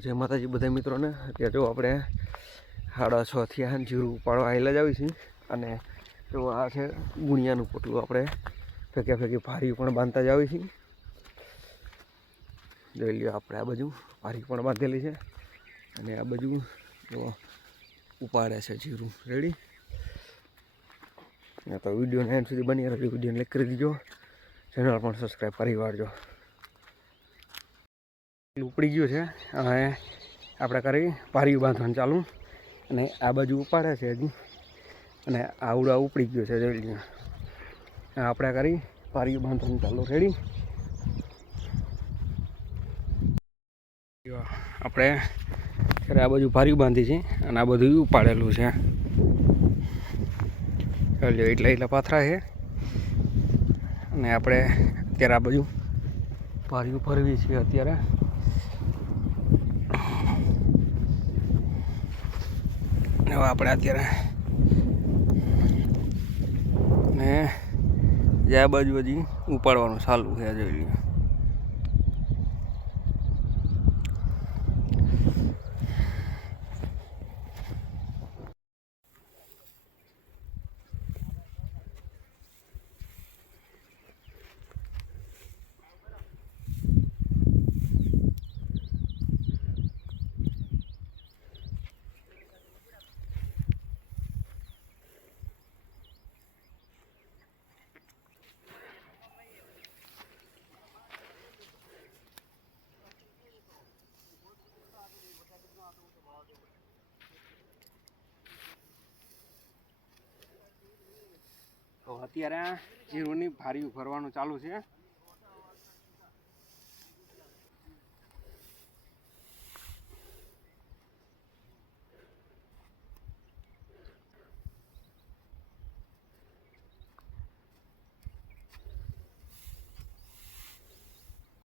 જય માતાજી બધા મિત્રોને. અત્યારે જો આપણે 6:30 થયા જીરું ઉપાડવા આવેલા જ આવી છીએ. અને જો આ છે ગુણિયાનું પોટલું. આપણે ફેંકી ભારી પણ બાંધતા જ આવી છીએ. જોઈ લ્યો, આપણે આ બાજુ ભારી પણ બાંધેલી છે અને આ બાજુ જો ઉપાડે છે જીરું. રેડી? તો વિડીયોને એન્ડ સુધી બની રહેજો. વિડીયોને લાઈક કરી દીજો, ચેનલ પણ સબસ્ક્રાઈબ કરી વાળજો. ઉપડી ગયું છે. હવે આપણે કરી પારીયું બાંધવાનું ચાલુ. અને આ બાજુ ઉપાડે છે હજી. અને આવડા ઉપડી ગયો છે. જોઈ લો, આપણે કરી પારીયું બાંધવાનું ચાલુ. રેડી? આપણે આ બાજુ પારીયું બાંધી છે અને આ બધું ઉપાડેલું છે. એટલે પાથરા છે. અને આપણે અત્યારે આ બાજુ પારીયું ફરવી છીએ. અત્યારે હવે આપણે અત્યારે ને જે આ બાજુ હજી ઉપાડવાનું ચાલુ છે. જોઈ લઈએ. તો અત્યારે જીરુંની ભારી ભરવાનું ચાલુ છે.